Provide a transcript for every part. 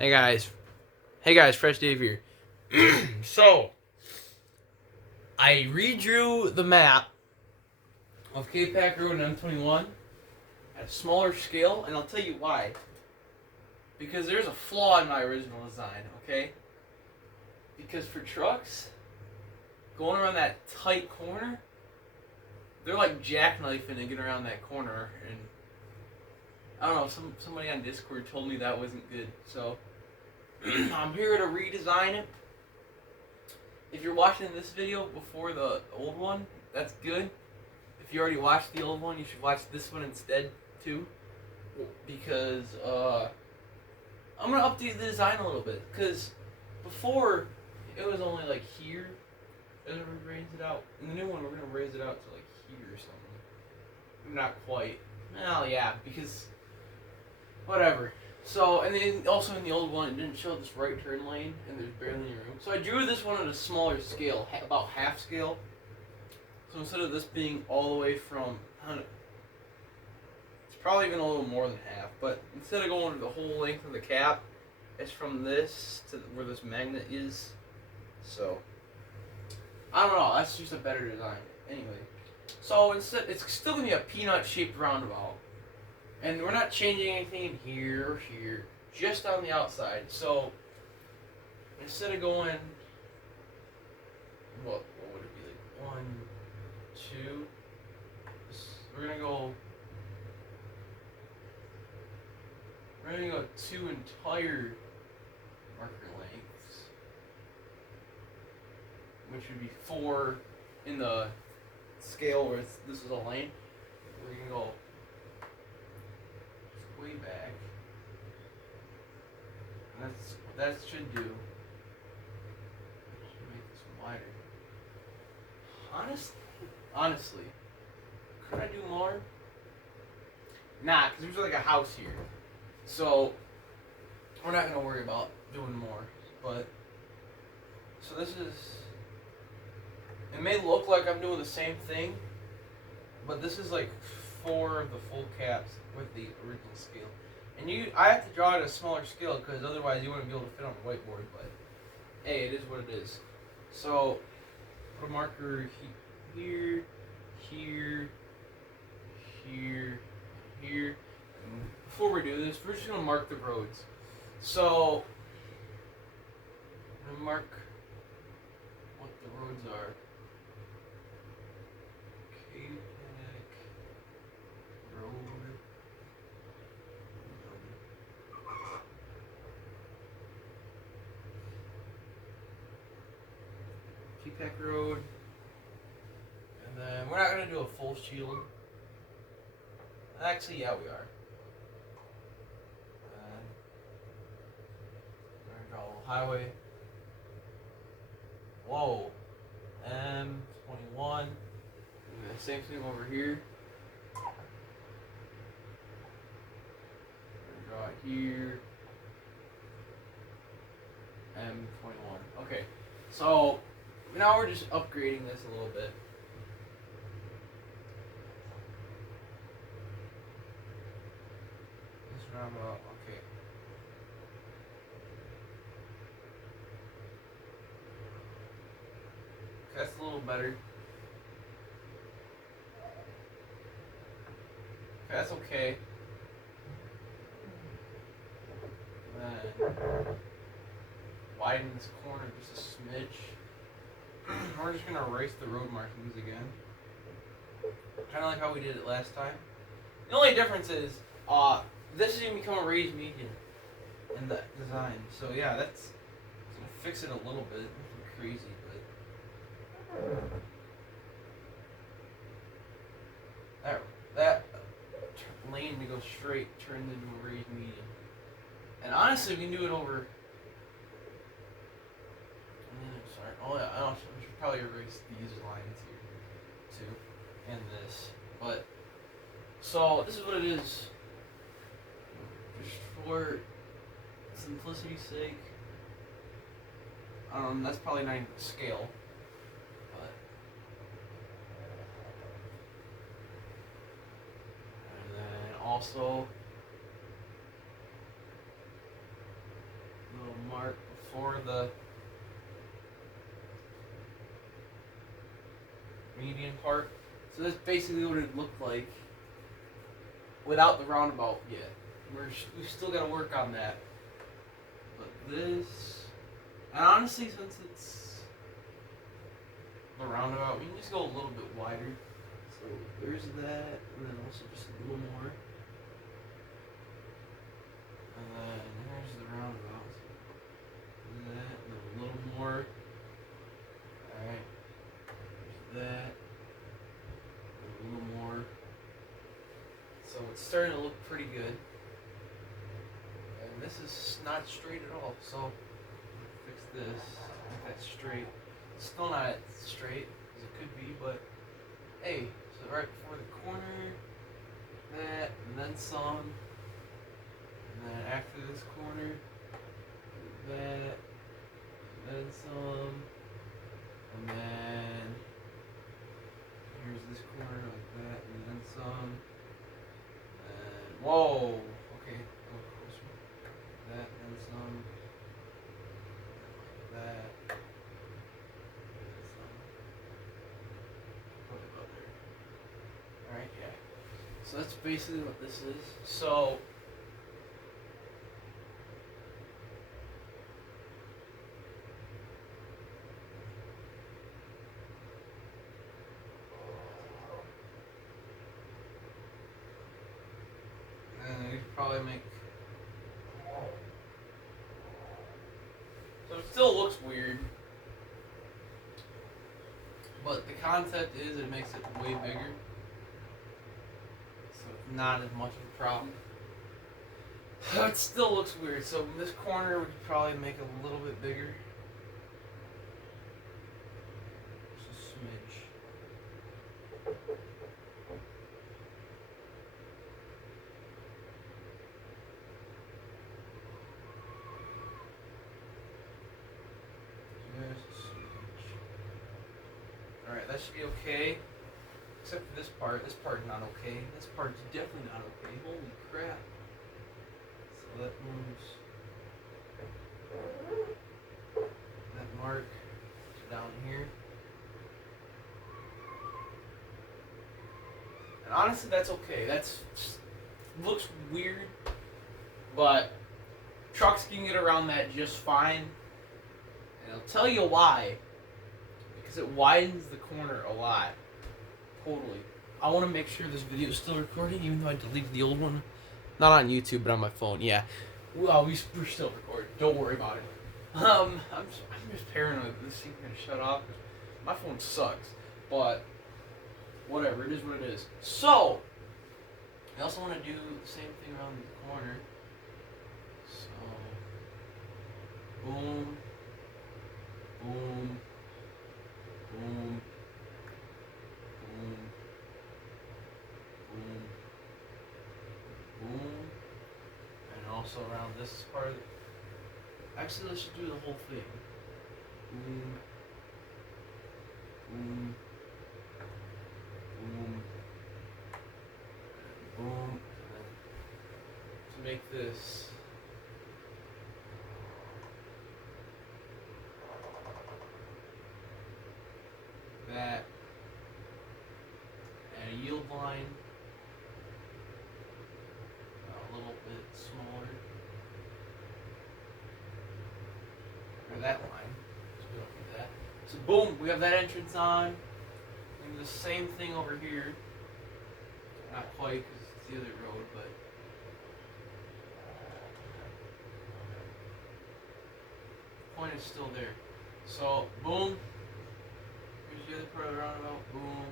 Hey guys. Hey guys, Fresh Dave here. So, I redrew the map of capac Road and M21 at a smaller scale, and I'll tell you why. Because there's a flaw in my original design, okay? Because for trucks, going around that tight corner, they're like jackknifing and getting around that corner, and I don't know, somebody on Discord told me that wasn't good, so I'm here to redesign it. If you're watching this video before the old one, that's good. If you already watched the old one, you should watch this one instead too, because I'm gonna update the design a little bit. Because before it was only like here, and then we raised it out. In the new one, we're gonna raise it out to like here or something. Not quite. Well, yeah, because whatever. So, and then also in the old one, it didn't show this right turn lane, and there's barely any room. So I drew this one at a smaller scale, about half scale. So instead of this being all the way from, it's probably even a little more than half, but instead of going the whole length of the cap, it's from this to where this magnet is. So, I don't know, that's just a better design. Anyway, so instead, it's still going to be a peanut-shaped roundabout. And we're not changing anything in here or here, just on the outside. So, instead of going, what would it be like? 1, 2, we're gonna go 2 entire marker lengths, which would be 4 in the scale where this is a lane. We're gonna go way back. And that's what that should do. Should make this wider. Honestly, could I do more? Nah, because there's like a house here. So, we're not going to worry about doing more. But, so this is, it may look like I'm doing the same thing, but this is like 4 of the full caps with the original scale. And I have to draw it at a smaller scale because otherwise you wouldn't be able to fit on the whiteboard, but hey, it is what it is. So, put a marker here, here, here, here. And before we do this, we're just going to mark the roads. So, I'm going to mark what the roads are. Capac Road, and then we're not going to do a full shield. Actually, yeah, we are. We're going to draw a little highway. Whoa. M21. Same thing over here. We're going to draw it here. M21. Okay, so now we're just upgrading this a little bit. This roundabout, okay. That's a little better. That's okay. Then widen this corner just a smidge. We're just gonna erase the road markings again. Kind of like how we did it last time. The only difference is, this is gonna become a raised median in the design. So yeah, that's gonna fix it a little bit. Nothing crazy, but that lane to go straight turned into a raised median. And honestly, we can do it over. Sorry. Oh yeah, I should probably erase these lines here too, and this. But so this is what it is. Just for simplicity's sake, that's probably not even scale. But and then also mark before the median part. So that's basically what it looked like without the roundabout yet. We've still got to work on that. But this, and honestly, since it's the roundabout, we can just go a little bit wider. So there's that, and then also just a little more. And then there's the roundabout. That, and then a little more. Alright. There's that. And a little more. So it's starting to look pretty good. And this is not straight at all. So fix this. Make that straight. It's still not straight as it could be, but hey, so right before the corner, that, and then some. And then after this corner, that, and then some. And then here's this corner like that, and then some. And whoa! Okay, a little closer. That, and some. Like that. And some. Probably about there. Alright, yeah. So that's basically what this is. So we could probably make. So it still looks weird, but the concept is it makes it way bigger, so it's not as much of a problem. It still looks weird, so in this corner we could probably make it a little bit bigger. Just a smidge. Alright, that should be okay. Except for this part. This part's not okay. This part's definitely not okay. Holy crap. So that moves that mark down here. And honestly, that's okay. That's looks weird, but trucks can get around that just fine. And I'll tell you why. Because it widens the corner a lot. Totally. I want to make sure this video is still recording, even though I deleted the old one. Not on YouTube, but on my phone. Yeah. Well, we're still recording. Don't worry about it. I'm just paranoid that this thing's gonna shut off. My phone sucks. But whatever. It is what it is. So I also want to do the same thing around the corner. So boom, boom. Boom, boom, boom, boom, and also around this part of it. Actually, let's just do the whole thing. Boom, boom, boom, boom, and then to make this that, and a yield line a little bit smaller, or that line, so we don't need that. So boom, we have that entrance on, and the same thing over here, not quite because it's the other road, but the point is still there. So boom. Here's the other part of the roundabout. Boom,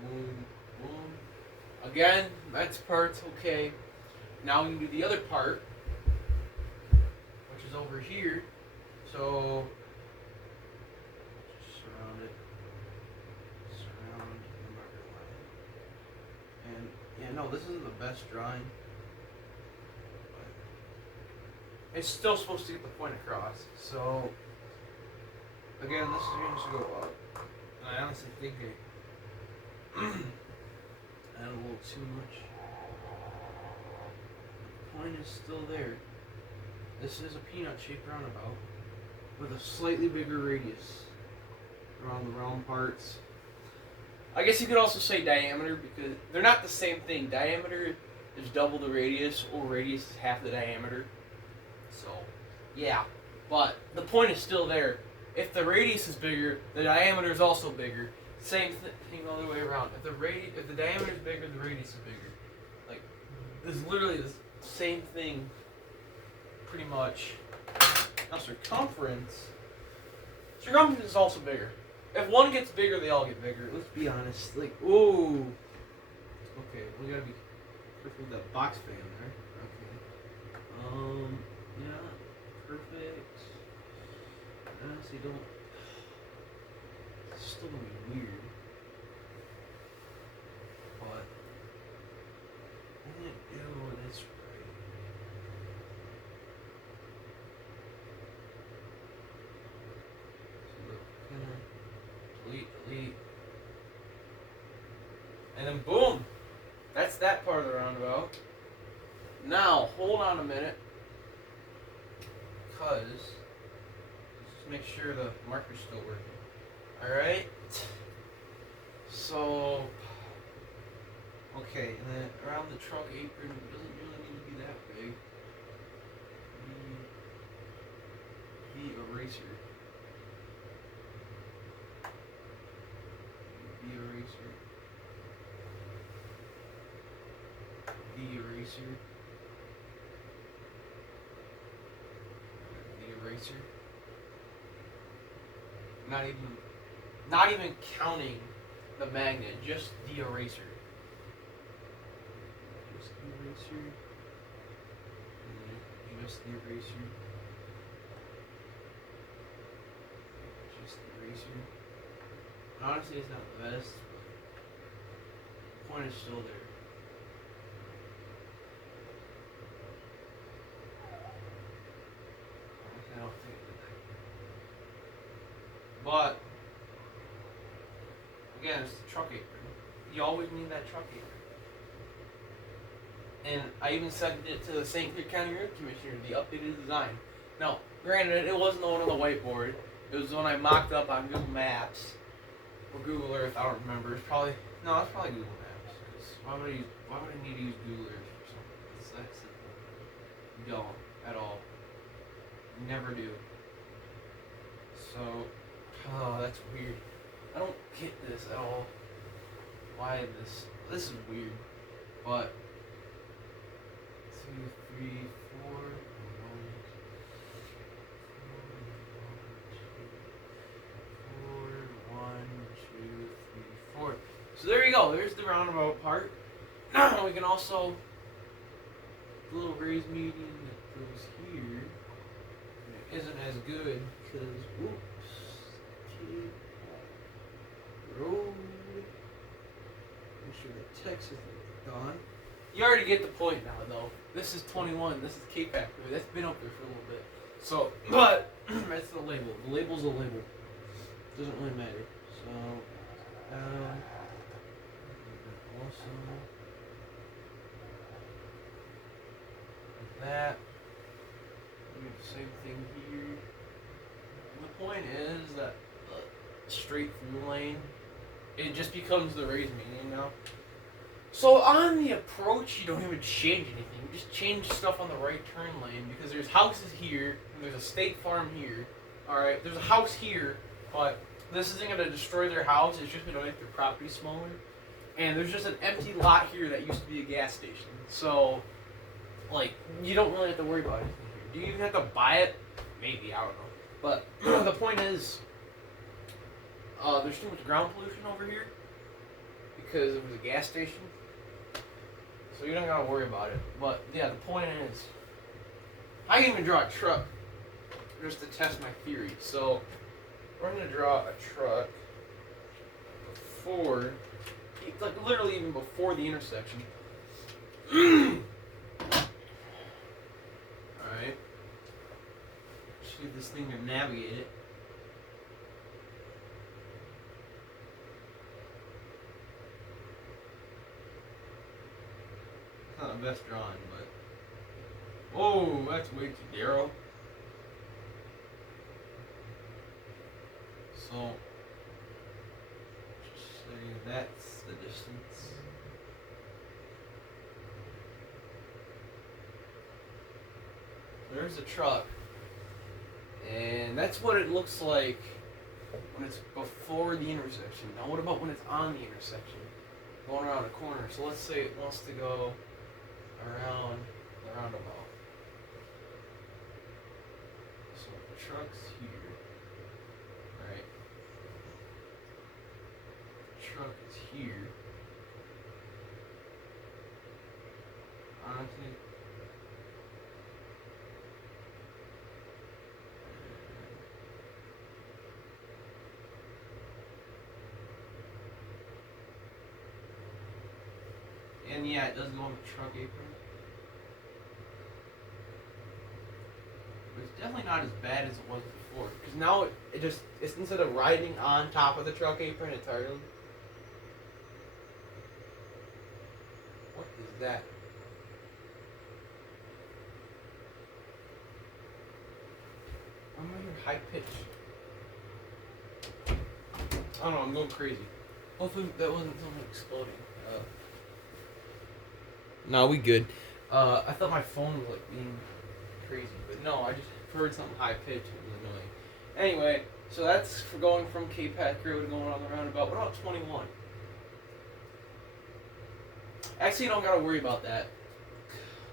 boom, boom. Again, that part's okay. Now we can do the other part, which is over here. So just surround it. Surround the marker line. And yeah, no, this isn't the best drawing. But it's still supposed to get the point across. So again, this is going to go up. I honestly think I add a little too much. The point is still there. This is a peanut-shaped roundabout with a slightly bigger radius around the round parts. I guess you could also say diameter because they're not the same thing. Diameter is double the radius, or radius is half the diameter. So, yeah. But the point is still there. If the radius is bigger, the diameter is also bigger. Same thing all the way around. If the diameter is bigger, the radius is bigger. Like, it's literally the same thing, pretty much. Now circumference is also bigger. If one gets bigger, they all get bigger. Let's be honest. Like, ooh. Okay, we gotta be careful with that box fan there. Okay. Yeah, perfect. Honestly, don't. It's still gonna be weird. But I think, that's right. So kind of delete. And then boom! That's that part of the roundabout. Now, hold on a minute. Because, let's make sure the marker's still working. Alright? So, okay, and then around the truck apron, it doesn't really need to be that big. The eraser. The eraser. Not even counting the magnet, just the eraser. Just the eraser. Just the eraser. Just the eraser. Honestly, it's not the best, but the point is still there. I don't think it did that. But again, it's the truck apron. You always need that truck apron. And I even sent it to the St. Clair County Road Commissioner, the updated design. Now, granted, it wasn't the one on the whiteboard. It was the one I mocked up on Google Maps or Google Earth. I don't remember. It's probably Google Maps. Why would I need to use Google Earth for something? It's that simple. You don't at all. You never do. So, that's weird. I don't get this at all. Why this? This is weird. But 2, 3, 4, 1, 2, 3, 4. So there you go. There's the roundabout part. Now we can also the little raised median that goes here. And it isn't as good because road. Make sure the text is gone. You already get the point now, though. This is 21. This is capac. That's been up there for a little bit. So, but that's the label. The label's a label. Doesn't really matter. So, also like that. We do the same thing here. And the point is that the straight through lane, it just becomes the raised median now. So on the approach, you don't even change anything. You just change stuff on the right turn lane because there's houses here and there's a state farm here. Alright, there's a house here, but this isn't going to destroy their house. It's just going to make their property smaller. And there's just an empty lot here that used to be a gas station. So, like, you don't really have to worry about anything here. Do you even have to buy it? Maybe, I don't know. But the point is, there's too much ground pollution over here because it was a gas station. So you don't gotta worry about it. But yeah, the point is, I can even draw a truck just to test my theory. So we're gonna draw a truck before, like literally even before the intersection. Alright. Just need this thing to navigate it. Not the best drawing, but Oh, that's way too narrow. So, just say that's the distance. There's a truck. And that's what it looks like when it's before the intersection. Now what about when it's on the intersection? Going around a corner. So let's say it wants to go around the roundabout. So the truck's here. Right? The truck is here. Onto and yeah, it does go on the truck apron. But it's definitely not as bad as it was before. Because now it's instead of riding on top of the truck apron entirely. What is that? I'm hearing high pitch. I don't know, I'm going crazy. Hopefully that wasn't something exploding. No, we good. I thought my phone was like being crazy, but no, I just heard something high pitched and it was annoying. Anyway, so that's for going from Capac Road and going on the roundabout. What about 21? Actually, you don't gotta worry about that.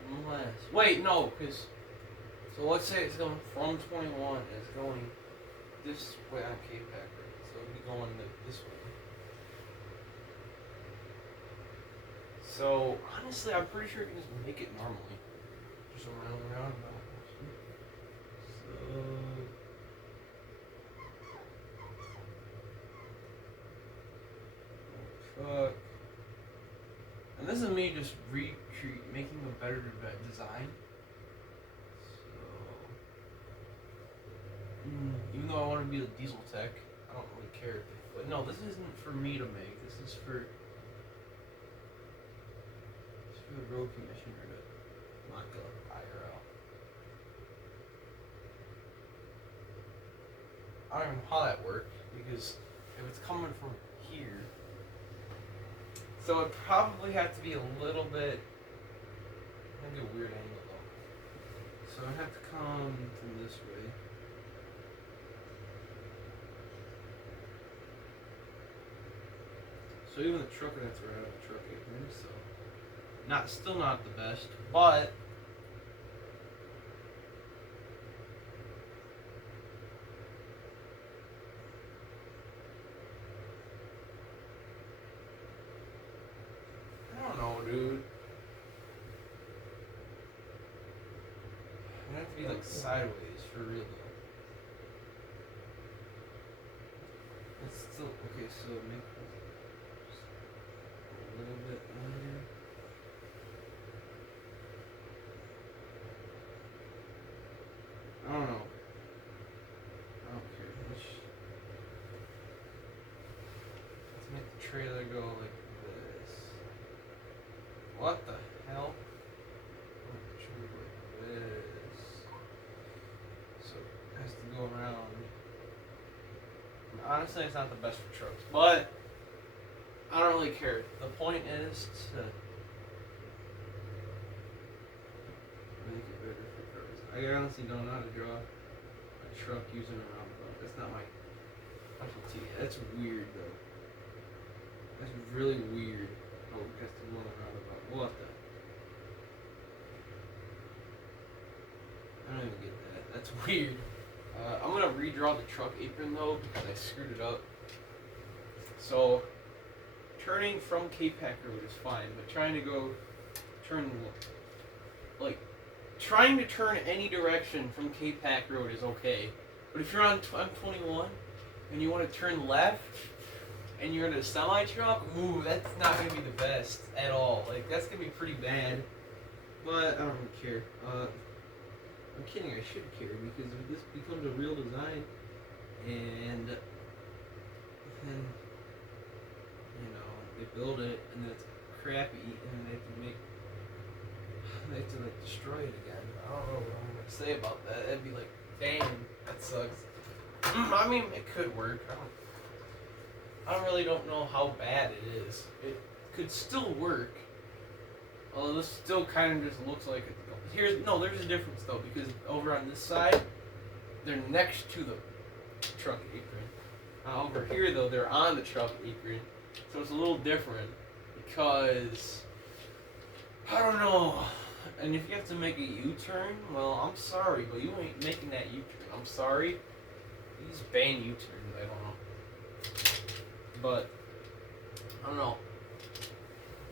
Unless, wait, no, because so let's say it's going from 21, it's going this way on Capac Road, so it'll be going this way. So, honestly, I'm pretty sure you can just make it normally. Just around and around. So, truck. And this is me just making a better design. So, even though I want to be the diesel tech, I don't really care. But no, this isn't for me to make. This is for the road commissioner to mock up IRL. I don't even know how that works because if it's coming from here, so it probably had to be a little bit, maybe a weird angle though. So I have to come from this way. So even the truck would have to ride on the truck apron, so. Still not the best, but I don't know, dude. I have to be like sideways for real though. It's still okay. So make just a little bit under. I don't know. I don't care. Let's make the trailer go like this. What the hell? Make the trailer go like this. So it has to go around. And honestly, it's not the best for trucks, but I don't really care. The point is to make it better for cars. I honestly don't know how to draw a truck using a roundabout. That's not my specialty. That's weird though. That's really weird. Oh, it has to go on a roundabout. What the? I don't even get that. That's weird. I'm gonna redraw the truck apron though because I screwed it up. So turning from Capac Road is fine, but trying to turn any direction from Capac Road is okay. But if you're on M21 and you want to turn left and you're in a semi truck, ooh, that's not gonna be the best at all. Like that's gonna be pretty bad. But I don't really care. I'm kidding, I should care because if this becomes a real design and then they build it and then it's crappy and then they have to make they have to like destroy it again. I don't know what I'm gonna say about that. That'd be like, damn, that sucks. I mean, it could work. I don't know how bad it is. It could still work. Although this still kind of just looks like it. There's a difference though, because over on this side, they're next to the truck apron. Over here though, they're on the truck apron, so it's a little different because I don't know. And if you have to make a U-turn, well, I'm sorry, but you ain't making that U-turn. I'm sorry. These ban U-turns, I don't know. But I don't know.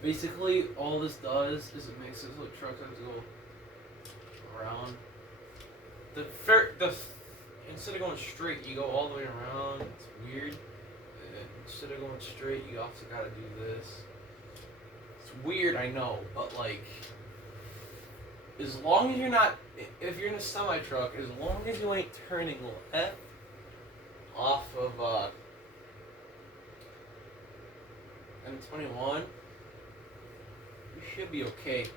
Basically, all this does is it makes this little truck have to go around. Instead of going straight, you go all the way around. It's weird. And instead of going straight, you also gotta do this. It's weird, I know, but like, as long as you're not, if you're in a semi truck, as long as you ain't turning left off of M21, you should be okay.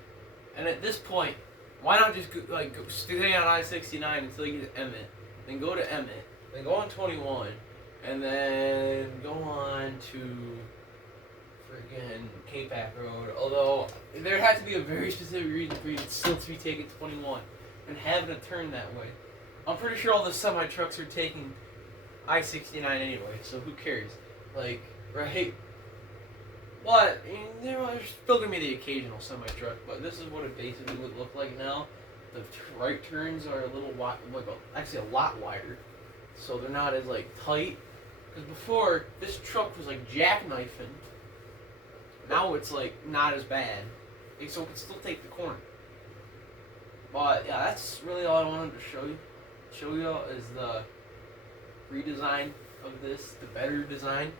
And at this point, why not just go stay on I-69 until you get to Emmett, then go to Emmett, then go on 21, and then go on to friggin' capac Road. Although there has to be a very specific reason for you still to be taking 21 and having to turn that way. I'm pretty sure all the semi trucks are taking I-69 anyway, so who cares? Like, right? But there's still gonna be the occasional semi truck, but this is what it basically would look like now. The right turns are a little wide, actually a lot wider, so they're not as like tight. Because before this truck was like jackknifing. Now it's like not as bad, so it can still take the corner. But yeah, that's really all I wanted to show you. Show you is the redesign of this, the better design.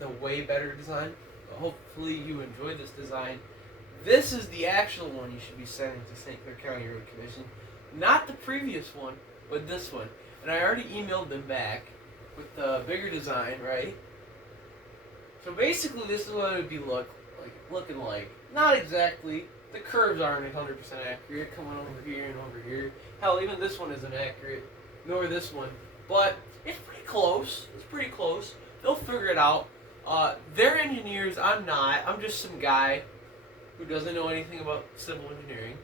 The way better design. Hopefully you enjoyed this design. This is the actual one you should be sending to St. Clair County Road Commission. Not the previous one, but this one. And I already emailed them back with the bigger design, right? So basically this is what it would be looking like. Not exactly. The curves aren't 100% accurate, coming over here and over here. Hell, even this one isn't accurate, nor this one. But it's pretty close. It's pretty close. They'll figure it out. They're engineers, I'm not. I'm just some guy who doesn't know anything about civil engineering.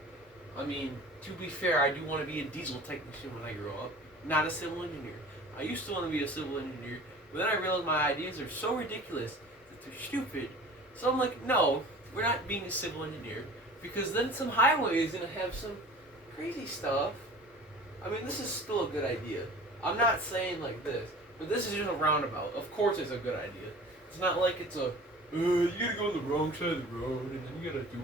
I mean, to be fair, I do want to be a diesel technician when I grow up, not a civil engineer. I used to want to be a civil engineer, but then I realized my ideas are so ridiculous that they're stupid. So I'm like, no, we're not being a civil engineer, because then some highway is going to have some crazy stuff. I mean, this is still a good idea. I'm not saying like this, but this is just a roundabout. Of course it's a good idea. It's not like it's a, you gotta go on the wrong side of the road, and then you gotta do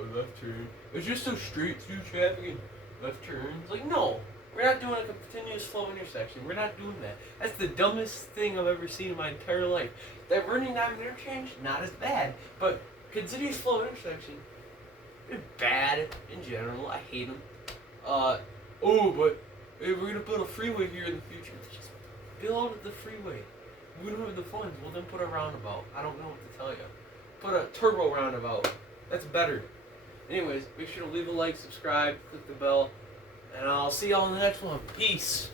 a left turn. It's just so straight through traffic and left turns. Like, no, we're not doing a continuous flow intersection. We're not doing that. That's the dumbest thing I've ever seen in my entire life. That running down interchange, not as bad, but continuous flow intersection, they're bad in general. I hate them. But hey, we're gonna build a freeway here in the future. Just build the freeway. We don't have the funds. Well, then put a roundabout. I don't know what to tell you. Put a turbo roundabout. That's better. Anyways, make sure to leave a like, subscribe, click the bell, and I'll see y'all in the next one. Peace.